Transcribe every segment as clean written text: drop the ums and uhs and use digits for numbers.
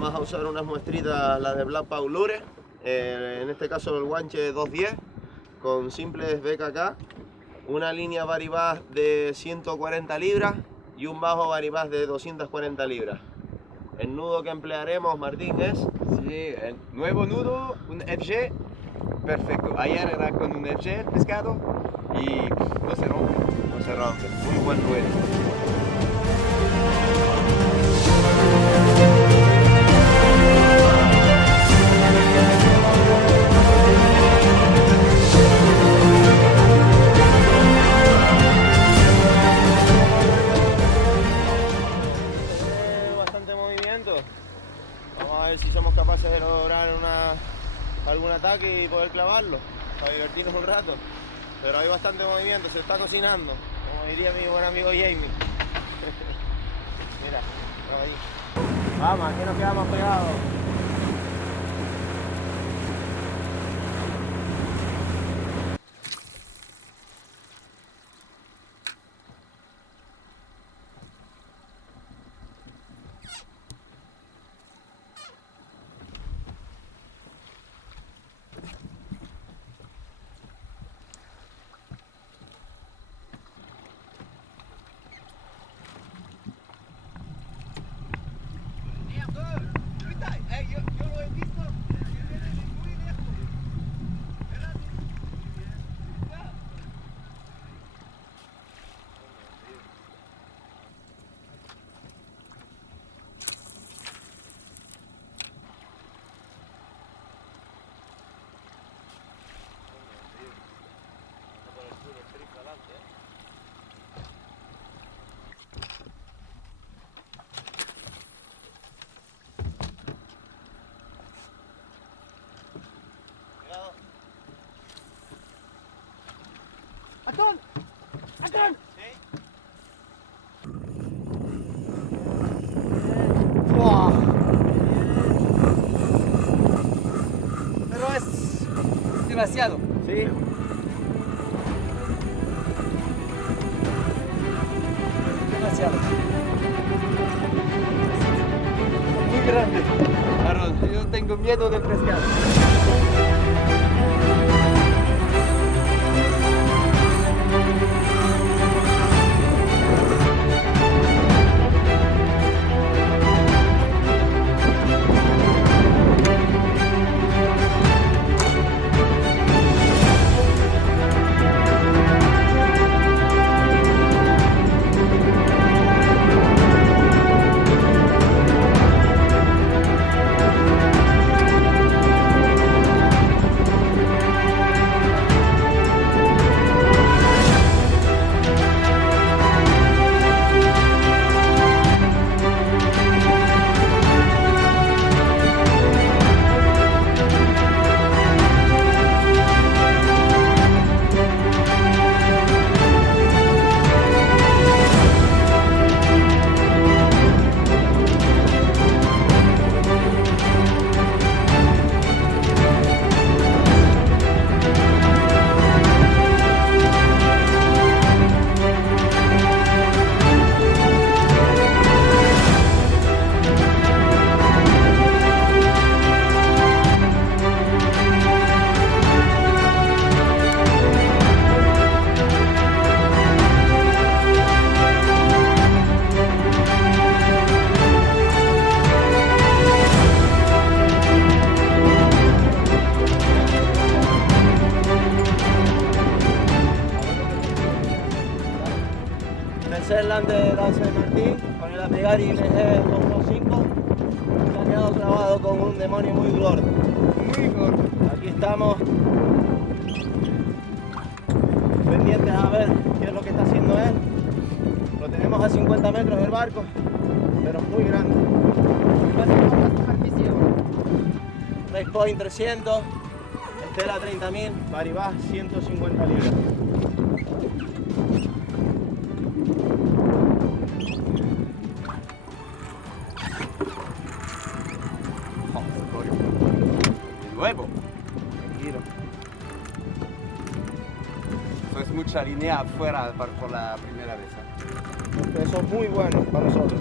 Vamos a usar unas muestritas, la de Black Paulure, en este caso el guanche 210, con simples BKK, una línea Varibass de 140 libras y un bajo Varibass de 240 libras. El nudo que emplearemos, Martín, es... Sí, el nuevo nudo, un FG, perfecto. Ayer era con un FG el pescado y no se rompe. No se rompe, muy buen ruido. Bastante movimiento. Vamos a ver si somos capaces de lograr algún ataque y poder clavarlo para divertirnos un rato. Pero hay bastante movimiento, se está cocinando, como diría mi buen amigo Jamie. Mira, por ahí. Vamos, aquí nos quedamos pegados. Yo lo he visto. ¡Atón! ¡Atón! ¡Wow! Pero es demasiado. Sí. Demasiado. Muy grande. Claro, yo tengo miedo del pescado. Serland de Danza de Martín con el Amigari MG 215, se ha quedado clavado con un demonio muy gordo. Muy gordo. Aquí estamos pendientes a ver qué es lo que está haciendo él. Lo tenemos a 50 metros del barco, pero muy grande. Race Point 300, Estela 30.000, Varibass 150 libras. Nuevo. Tranquilo. Eso es mucha línea afuera por la primera vez. Eso es muy bueno para nosotros.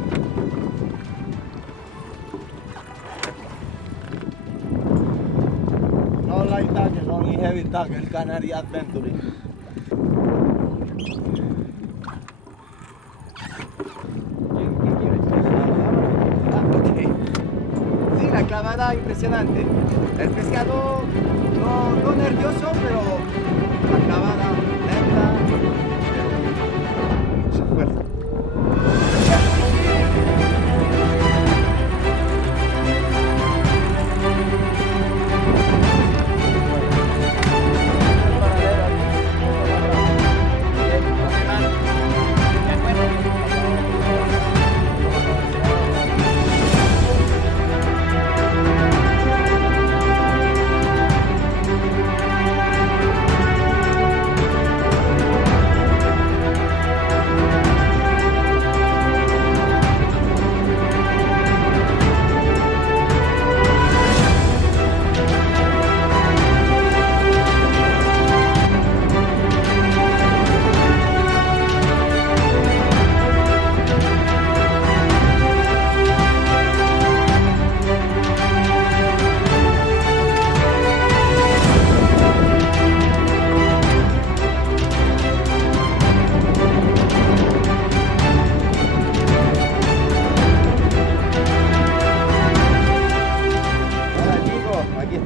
y Heavy Tag, el Canary Adventure. Sí, la clavada impresionante. El pescado no nervioso, pero la clavada lenta, pero mucha fuerza.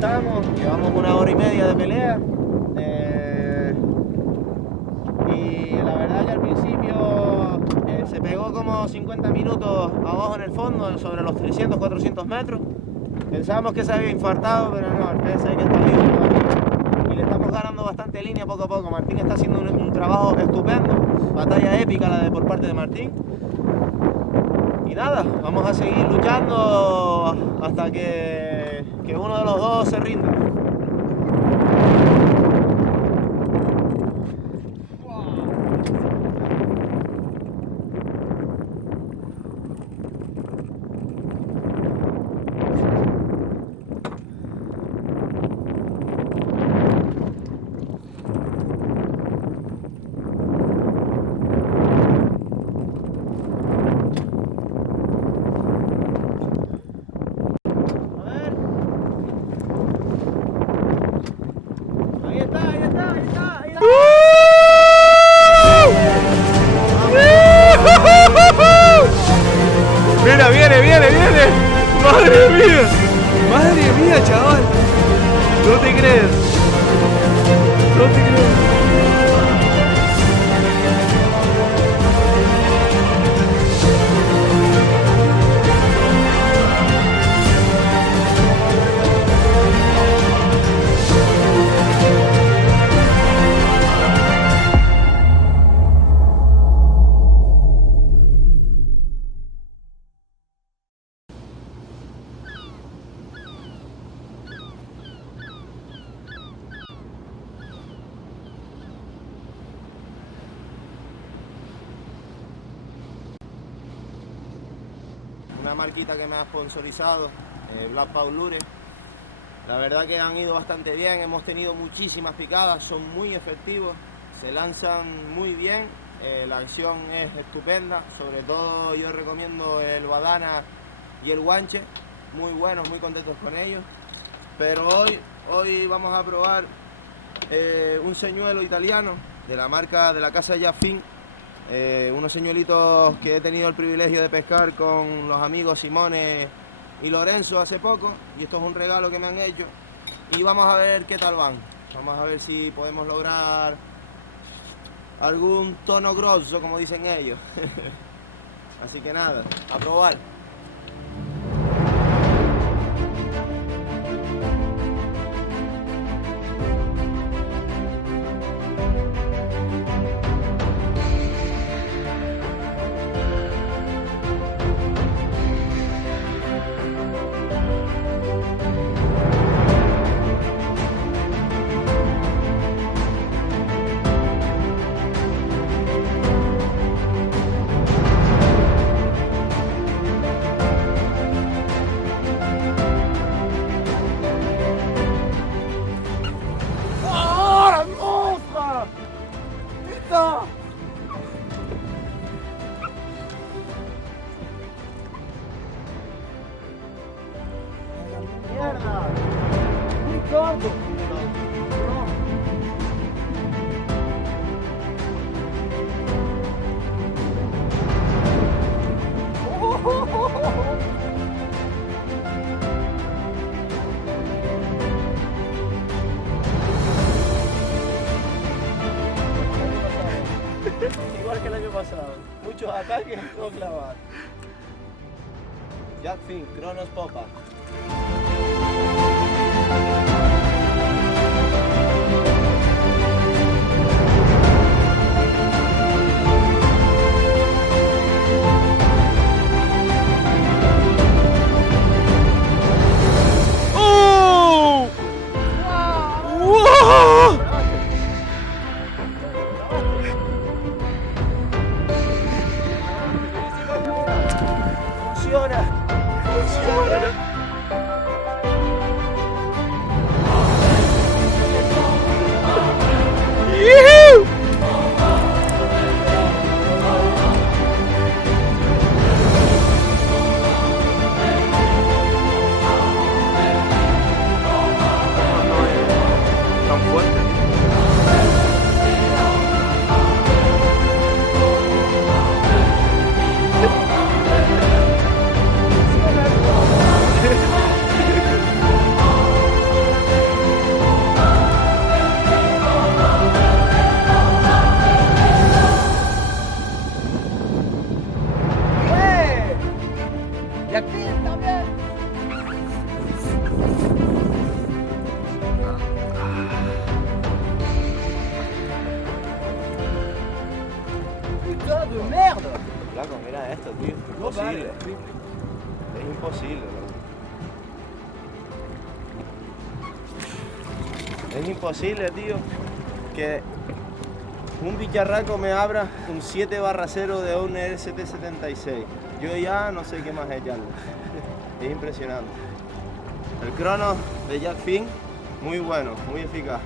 Llevamos 1 hora y media de pelea y la verdad que al principio se pegó como 50 minutos abajo en el fondo, sobre los 300-400 metros. Pensábamos que se había infartado, pero no, el pez hay que estar vivo todavía. Y le estamos ganando bastante línea poco a poco. Martín está haciendo un trabajo estupendo, batalla épica por parte de Martín. Y nada, vamos a seguir luchando hasta que uno de los dos se rinda. Mira, viene. Madre mía, chaval. No te crees. Una marquita que me ha sponsorizado, Black Paul Lure. La verdad que han ido bastante bien, hemos tenido muchísimas picadas, son muy efectivos, se lanzan muy bien, la acción es estupenda, sobre todo yo recomiendo el Badana y el Guanche, muy buenos, muy contentos con ellos. Pero hoy vamos a probar un señuelo italiano de la marca de la casa Yafin. Unos señuelitos que he tenido el privilegio de pescar con los amigos Simone y Lorenzo hace poco, y esto es un regalo que me han hecho y vamos a ver qué tal van. Vamos a ver si podemos lograr algún tono grosso, como dicen ellos. Así que nada, a probar. ¡Mierda! ¡Muy tonto! ataque o clavar. Jack Finn, Cronos Popa. Loco, mira esto, tío. Imposible. Es imposible, loco. Es imposible, tío, que un bicharraco me abra un 7/0 de Owner ST76. Yo ya no sé qué más echarle. Es impresionante. El crono de Jack Finn, muy bueno, muy eficaz.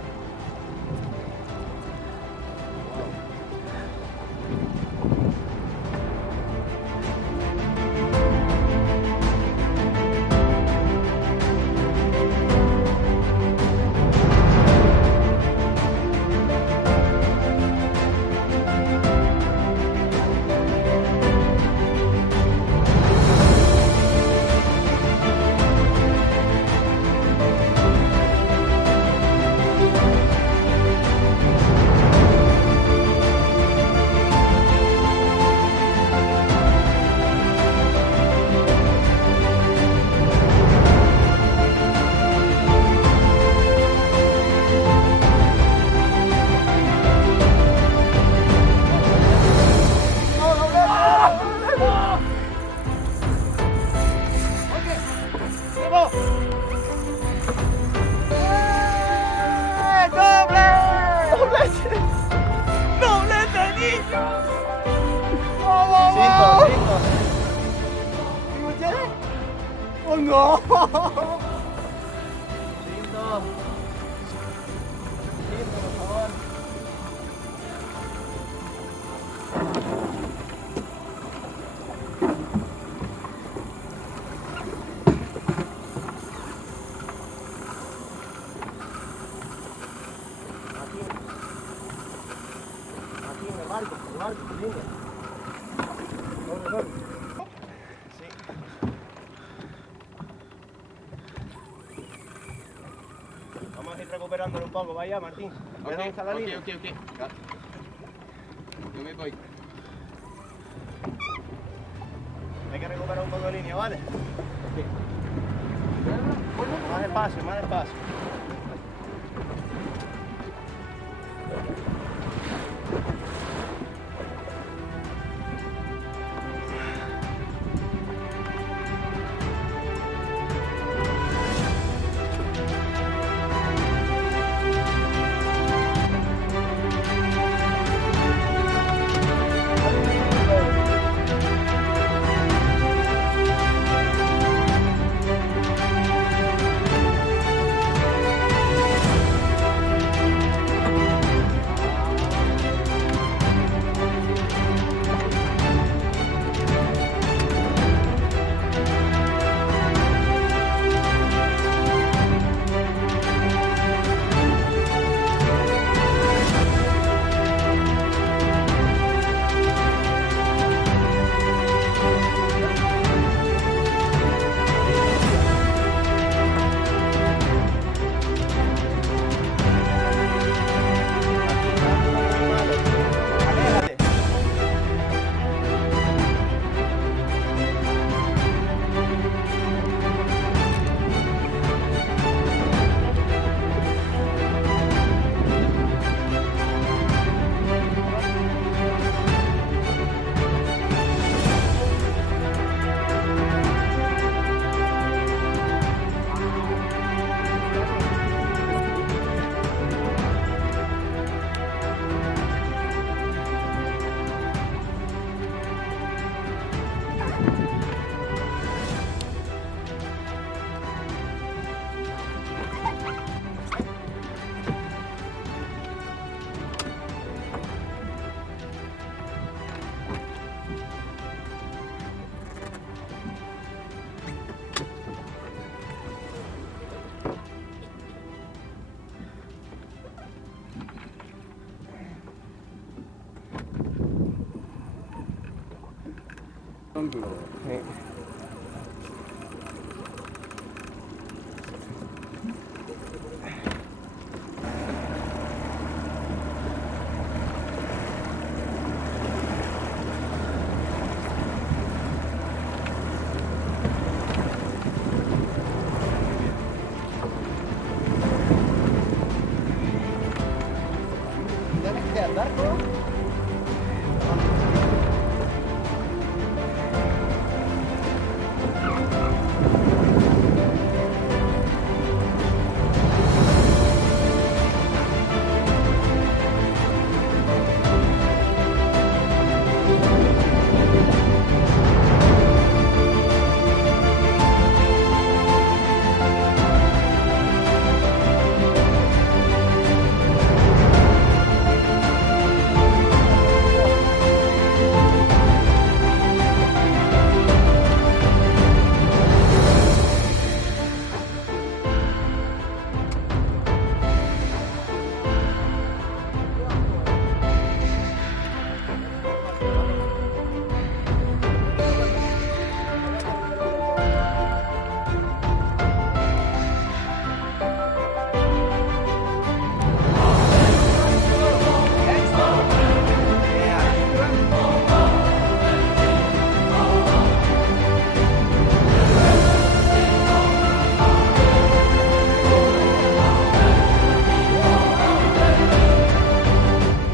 ¡Oh, no! Lindo. Lindo, por favor. Aquí en el barco, lindo. Sí. Vamos a ir recuperándolo un poco, vaya Martín. ¿Ves dónde está la línea? Ok. Yo me voy. Hay que recuperar un poco de línea, ¿vale? Más despacio, más despacio. ejemplo. ¿Tienes que andar, bro?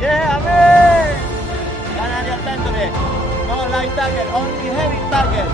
Yeah, amen! Canadian Tendere. No light target, only heavy target.